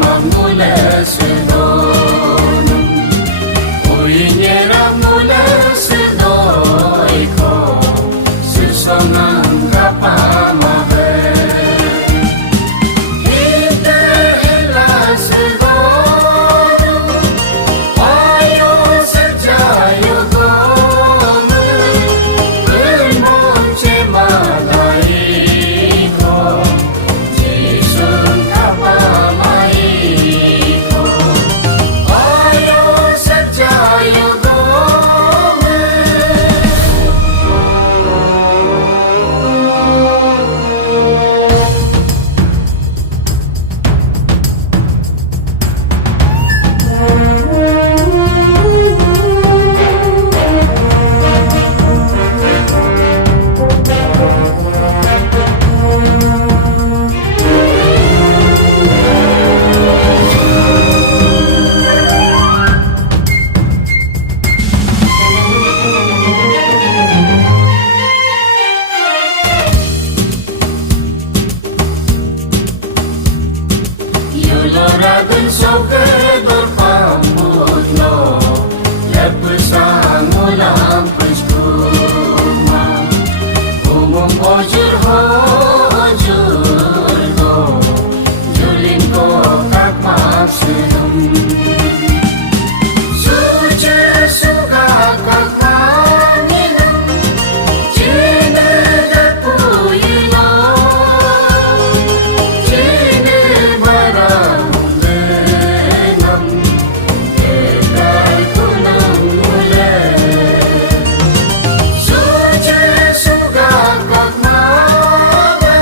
mula sedonong ui nyera mula sedoi ko sesonang kapamahe kita elah sedonong ayo sejayo gome bermonce malai ko jisun kapamai ko ayo sejayo gome Yoloragun soke berpambut no lepesan mulam peskuma umum ojur hojur go julin ko tak maksidum suci suka kakanilam jine dapuyino jine barang lenam kekal kunang mule suci suka kakmabe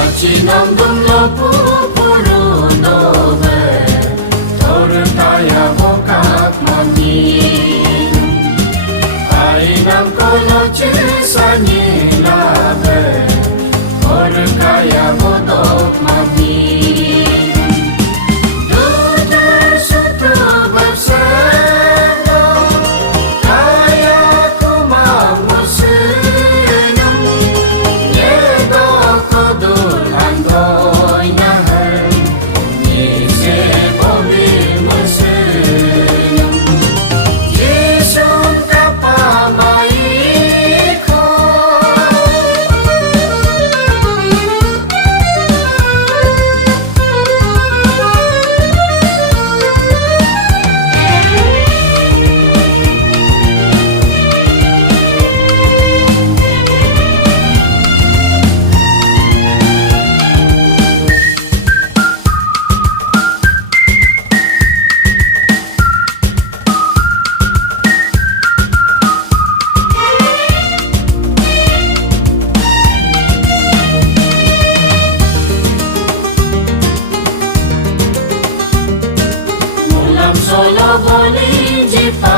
Achinambum lopu purunobe torentaya bokat manin ainam kolo cisani labe torentaya botok manin dudu sutu bersendo kaya kumamusinam Yedo kodur andoi nahar Nise bobi mesenyum Jisun kapamaiko Mulam solo boli jipa